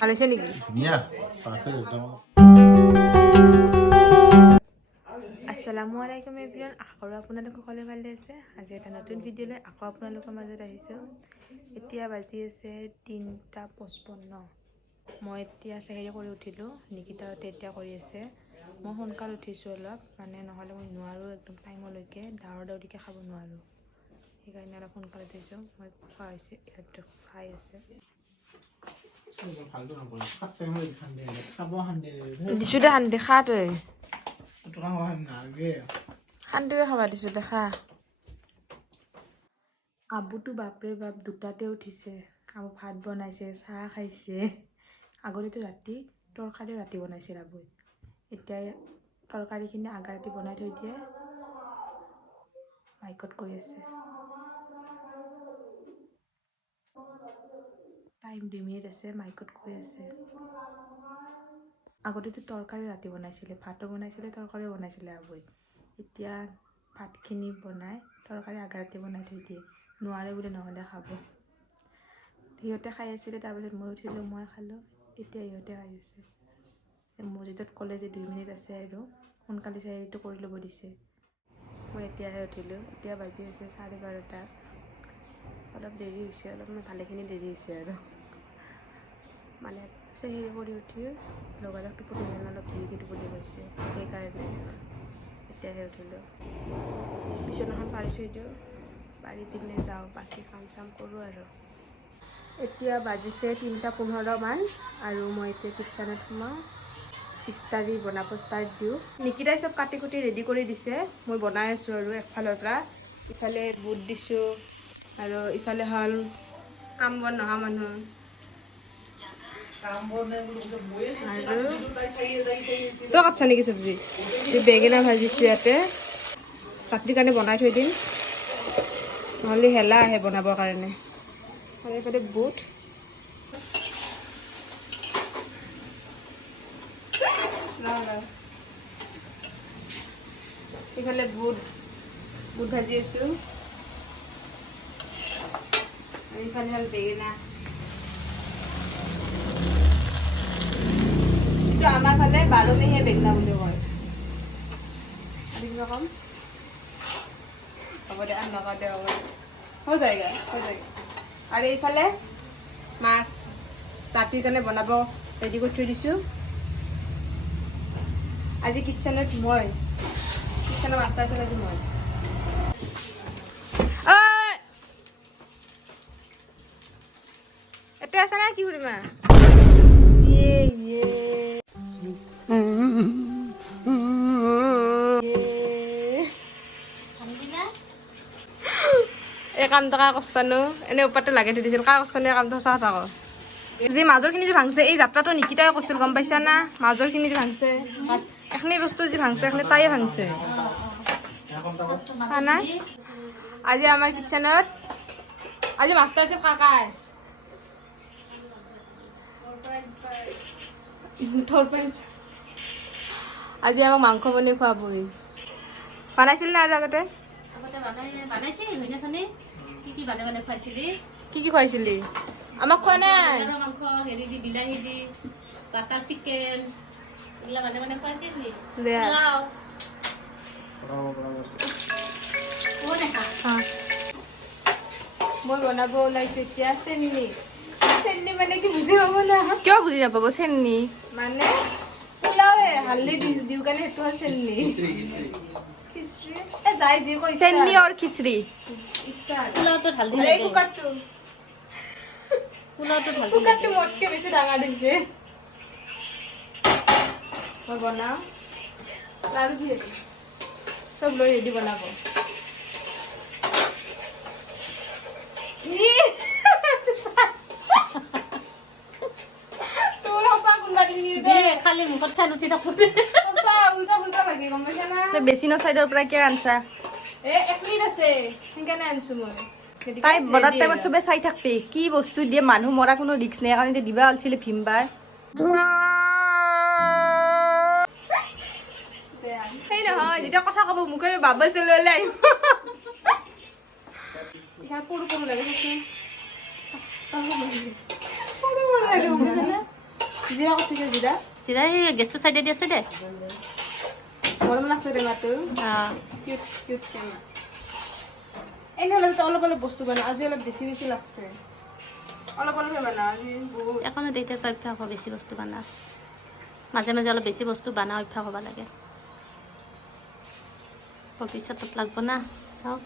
ভালেছে নেকি? ধুনীয়া পাৰফেক্ট একদম। আসসালামু আলাইকুম এভৰিৱান, আশা কৰোঁ আপোনালোক সকলোৱে ভালে আছে। আজি এটা নতুন ভিডিঅ'লৈ আকৌ আপোনালোকৰ মাজত আহিছোঁ। এতিয়া বাজি আছে 3:55। মই এতিয়া চেহেৰি কৰি উঠিলোঁ। নিকিতাহঁতে এতিয়া কৰি আছে। মই সোনকাল উঠিছোঁ অলপ, মানে নহ'লে মই নোৱাৰোঁ একদম টাইমলৈকে দাউৰিকৈ খাব নোৱাৰোঁ। সেইকাৰণে অলপ সোনকালে উঠিছোঁ। মই খোৱা হৈছে, ইহঁতে খাই আছে। দিছোঁ দে শান্তি খা তই। শান্তিকে খাবা দিছোঁ দেখা। আবুটো বাপৰে বাপ দুটাতে উঠিছে। আবু ভাত বনাইছে, চাহ খাইছে। আগতেতো ৰাতি তৰকাৰীও ৰাতি বনাইছিল আবুই। এতিয়া তৰকাৰীখিনি আগা ৰাতি বনাই থৈ দিয়ে। মাইকত কৈ আছে। টাইম 2 মিনিট আছে, মাইকত কৈ আছে। আগতেতো তৰকাৰী ৰাতি বনাইছিলে, ভাতো বনাইছিলে, তৰকাৰীও বনাইছিলে আবুই। এতিয়া ভাতখিনি বনাই তৰকাৰী আগা ৰাতি বনাই থৈ দিয়ে। নোৱাৰে বুলি নহ'লে খাব। সিহঁতে খাই আছিলে, তাৰপিছত মই উঠিলোঁ, মই খালোঁ। এতিয়া ইহঁতে খাই আছে। মছজিদত ক'লে যে 2 মিনিট আছে আৰু সোনকালে চেহেৰিটো কৰি ল'ব দিছে। মই এতিয়াহে উঠিলোঁ। এতিয়া বাজি আছে 12:30। অলপ দেৰি হৈছে, অলপ ভালেখিনি দেৰি হৈছে আৰু মানে চেহেৰি কৰি উঠি লগালগ টোপনি গ'ল, অলপ দেৰিকৈ টোপনি গৈছে। সেইকাৰণে এতিয়াহে উঠিলোঁ। বিচনাখন পাৰি থৈ দিওঁ, পাৰি পিনে যাওঁ, বাকী কাম চাম কৰোঁ আৰু। এতিয়া বাজিছে 3:15 আৰু মই এতিয়া কিটচেনত সোমাওঁ। ইফতাৰী বনাব ষ্টাৰ্ট দিওঁ। নিকিতাই চব কাটি কুটি ৰেডি কৰি দিছে। মই বনাই আছোঁ আৰু একফালৰ পৰা। ইফালে বুট দিছোঁ আৰু ইফালে হ'ল কাম বন নহা মানুহ। আৰু তই কাটছা নেকি চব্জি? বেঙেনা ভাজিছোঁ ইয়াতে। ৰাতিৰ কাৰণে বনাই থৈ দিম, নহ'লে হেলা আহে বনাবৰ কাৰণে। আৰু এইফালে বুট। এইফালে বুট ভাজি আছোঁ। আৰু এইফালে হ'ল বেঙেনা। কিন্তু আমাৰ ফালে 12 মেহীয়া বেঙেনা বুলি কয়। আৰু কিবা কম? হ'ব দে, আৰু নকওঁ দে, হ'ব দে। হৈ যায়গা। আৰু এইফালে মাছ ৰাতিৰ কাৰণে বনাব ৰেডি কৰি থৈ দিছোঁ। আজি কিটচেনৰ মাষ্টাৰচেফ আজি মই। এতিয়া আছে নে কি কৰিমা? এই কামটো কা কৰছানো? এনে ওপৰতে লাগি থৈ দিছিল, কা কৰছানো এই কামটো? সঁচা কথা ক। যে মাজৰখিনি যে ভাংছে, এই যাত্ৰাটো নিকিতাই কৰিছিল, গম পাইছা না? মাজৰখিনি যে ভাংছে, এখনি বস্তু যে ভাংছে, এখনি তাইয়ে ভাংছে। নাই আজি আমাৰ কিটচেনত আজি মাষ্টাৰচেফ কাকাই। আজি আমাক মাংস বনাই খুৱাবহি। বনাইছিল না আৰু আগতে? কি কি খুৱাইছিলি? আমাক খোৱা নাই। মাংস হেৰি দি, বিলাহী দি, বাটাৰ চিকেন এইগিলা মানে খুৱাইছিলি। মই বনাব ওলাইছোঁ এতিয়া চেন্নি। চেন্নি মানে কি বুজি পাব না? কিয় বুজি নাপাব? চেন্নি মানে পোলাওৱে, হালধি দিওঁ কাৰণে সেইটো হ'ল চেন্নি। যাই যি কৈছে চেন্নি আৰু খিচৰি। পোলাওটো হালধি লাগে। কুকাৰটো মোতকে বেছি ডাঙৰ দিছে। মই বনাওঁ আৰু কি আছে চব লৈ ৰেডি বনাব। বেচিনৰ চাইডৰ পৰা কিয় আনছা? তাই বনাৰ টাইমত চবে চাই থাকবি কি বস্তু দিয়ে, মানুহ মৰা কোনো ৰিক্স নাই কাৰণে দিবা ওলছিলে ভীমবাৰ। সেই নহয়, যেতিয়া কথা কব মুখেৰে বাবল চললে আহিব। সৰু লাগে জিৰা ক'ত থৈছে জিৰা জিৰা এই গেছটো চাইডে দি আছে দে গৰম লাগছে টেমাটো অঁ কিউট কিউট টেমা এনে অলপ অলপ বস্তু বনাওঁ আজি অলপ বেছি বেছি লাগছে অলপ অলপহে বনাওঁ আজি বহুত একো নহয় তেতিয়া তই অভ্যাস হ'ব বেছি বস্তু বানা মাজে মাজে অলপ বেছি বস্তু বানা অভ্যাস হ'ব লাগে ভৱিষ্যতত লাগব না চাওক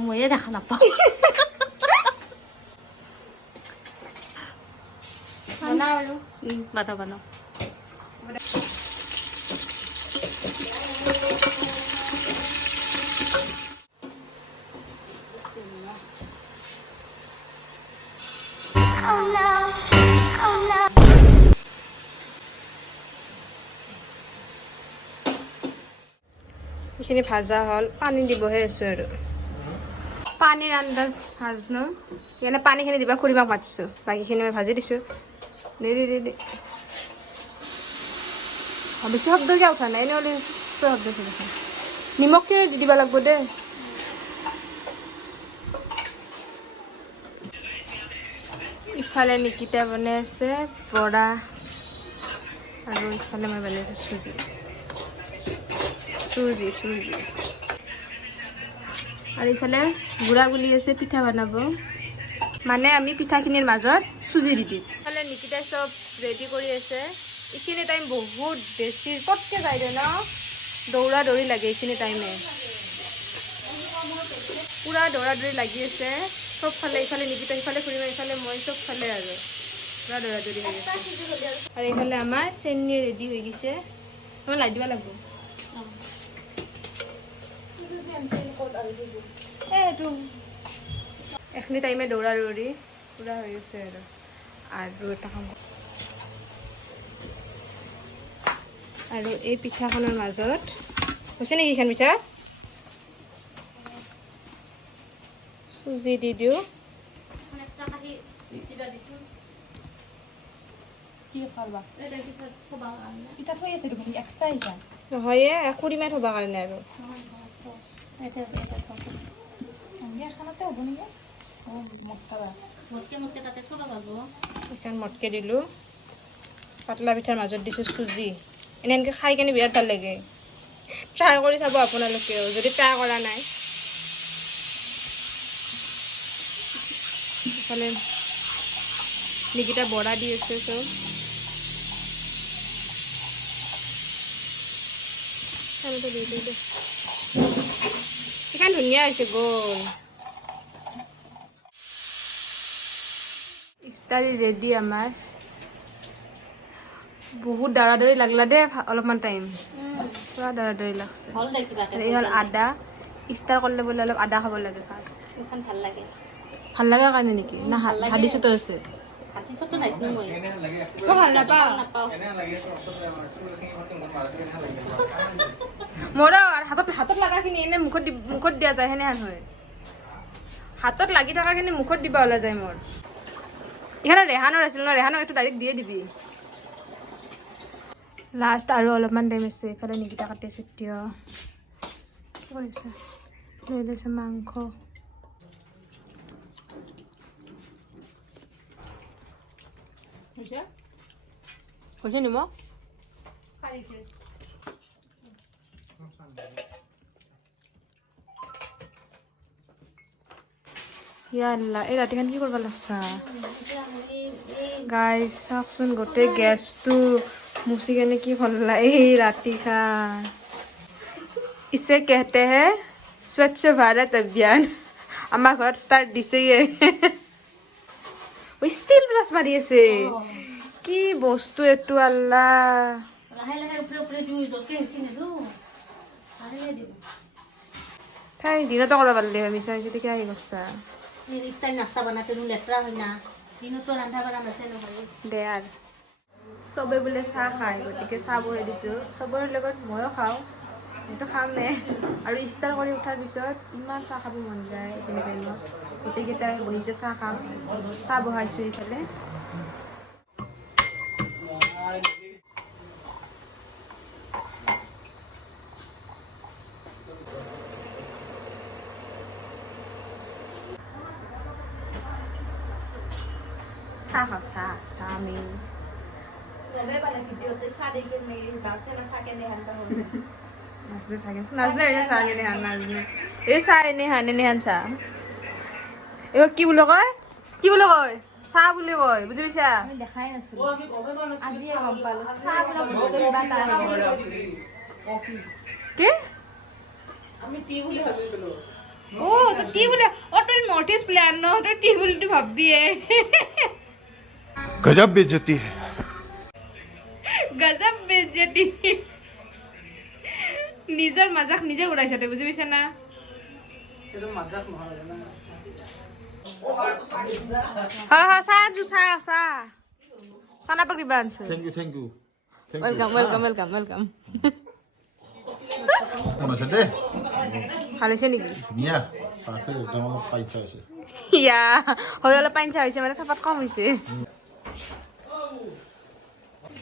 ময়ে দেখা নাপাওঁ বনাওঁ আৰু বানাও বানাও এইখিনি ভাজা হ'ল পানী দিবহে আছোঁ আৰু পানীৰ আন্দাজ ভাজনো সেইকাৰণে পানীখিনি দিবা খুৰীমাক মাতিছোঁ বাকীখিনি মই ভাজি দিছোঁ দে বেছি শব্দকৈ উঠা নাই এনেই হ'লে শব্দ দেখোন নিমখখিনি দি দিব লাগিব দেই ইফালে নিকিতা বনাই আছে বৰা আৰু ইফালে মই বনাই আছোঁ চুজি চুজি চুজি আৰু ইফালে গুড়া গুলি আছে পিঠা বনাব মানে আমি পিঠাখিনিৰ মাজত চুজি দি দিম ইফালে নিকিতাই চব ৰেডি কৰি আছে এইখিনি টাইম বহুত বেছি পটকৈ যায় দে ন দৌৰা দৌৰি লাগে এইখিনি টাইমে পূৰা দৌৰা দৌৰি লাগি আছে চবফালে ইফালে নিকিতা ইফালে ফুৰিব ইফালে মই চবফালে আৰু পূৰা দৌৰা দৌৰি হৈ আছে আৰু এইফালে আমাৰ চেনি ৰেডি হৈ গৈছে আমাৰ লাই দিব লাগিব এইটো এখিনি টাইমে দৌৰা দৌৰি পূৰা হৈ আছে আৰু এটা কাম আৰু এই পিঠাখনৰ মাজত হৈছে নেকি এইখন পিঠা চুজি দি দিওঁ নহয় খুৰীমাই থ'ব কাৰণে আৰু এইখন মটকে দিলোঁ পাতলা পিঠাৰ মাজত দিছোঁ চুজি এনেকৈ খাই কেনে বিৰাট ভাল লাগে ট্ৰাই কৰি চাব আপোনালোকেও যদি ট্ৰাই কৰা নাই ইফালে নিকিতা বৰা দি আছে চব ইখন ধুনীয়া হৈছে গ'ল ইফতাৰী ৰেডি আমাৰ বহুত দৌৰা দৌৰি লাগলা দেই অলপমান টাইম পুৰা দৌৰা দৌৰি লাগছে আৰু এই হ'ল আদা ইফতাৰ কৰিলে বোলে অলপ আদা খাব লাগে ফাৰ্ষ্ট ভাল লাগে ভাল লগা কাৰণে নেকি না হাদিছতো আছে হাতিছতো নাইছিলো মই মই ভাল নাপাওঁ মোৰো হাতত হাতত লগাখিনি এনে মুখত দিয়া যায় সেনেহেন হয় হাতত লাগি থকাখিনি মুখত দিবা ওলাই যায় মোৰ এইখানে ৰেহানৰ আছিল ন ৰেহানক এইটো ডাইৰেক্ট দিয়ে দিবি লাষ্ট আৰু অলপমান টাইম আছে এইফালে নিকিতা কাটি আছে তিয়হ কি কৰিছে লৈ লৈছে মাংস হৈছে নিমখ ইয়াল্লা এই ৰাতিখন কি কৰিব লাগছা গাইজ চাওকচোন গোটেই গেছটো মুচি কেনে কি ভল্লা এই ৰাতিখান ইছে কেহতে হে স্বচ্ছ ভাৰত অভিযান আমাৰ ঘৰত ষ্টাৰ্ট দিছেয়ে ষ্টিল ব্ৰাছ মাৰি আছে কি বস্তু এইটো আল্লাহ লাহে লাহে উপৰে উপৰে দিও জলকে হেসি নেদু লাহে দিও তাই দিনতো কৰিব পাৰিলে হয় মিছা মিছি কি আহি কৰছা ইফতাৰ নাস্তা বানাতে নো লেতৰা হয় না দিনতো ৰান্ধা বাড়া নাছে নহয় দে আৰু চবে বোলে চাহ খায় গতিকে চাহ বনাই দিছোঁ চবৰে লগত ময়ো খাওঁ মইতো খামেই আৰু ইফতাৰ কৰি উঠাৰ পিছত ইমান চাহ খাব মন যায় এইখিনি টাইমত গোটেইকেইটাই বহিতে চাহ খাম চাহ বহাইছোঁ এইফালে চাহ খাওঁ চাহ চাহ মেইন নাচলে চাগে নাচলে এনে চাগে নেহান নাচলে এই চাহ এনেহান চাহ এইবাৰ কি বুলি কয় চাহ বুলি কয় বুজি পাইছা কি তো টি বুলি তোৰ নৰ্থ ইষ্ট প্লেয়াৰ ন তই টি বুলিতো ভাববিয়ে गजब बेइज्जती है গজব বেজ্জতি নিজৰ মাজাক নিজে উৰাইছা তই বুজি পাইছা না হা চাহ নাপাক দিবা আনছো Thank you, thank you. Thank welcome Sama deh. ভাল হৈছে নেকি Nia, pakai একদম পাইছা আছে। ইয়া হৈ অলপ পানী চাহ হৈছে মানে চাপাত কম হৈছে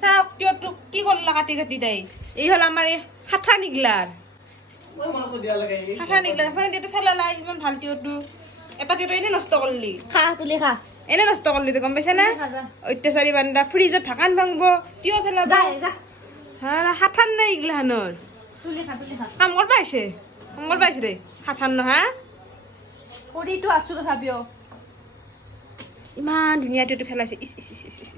চাহ কিয়তো কি কৰিলা কাটি তাই এই হ'ল আমাৰ এই হাঠা নিগলাৰ ফেলালা ইমান ভাল তিয়টো এটা তিয়টো এনেই নষ্ট কৰিলি এনে নষ্ট কৰিলি তই গম পাইছা না অত্যাচাৰী বান্দা ফ্ৰিজত ঢাকান ভাঙব তিয় পেলাব হাঠান নাই এইগিলাখানৰ কাম কৰবা আহিছে দেই হাঠান নহা কৰিটো আছো তথাপিও ইমান ধুনীয়া তিয়টো ফেলাইছে ইচ ইচ ইচ ইচ ইচ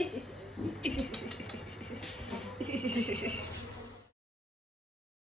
ইচ ইচ ইচ ইচ ইচ ইচ ইচ ইচ ইচ ইচ ইচ ইচ ইচ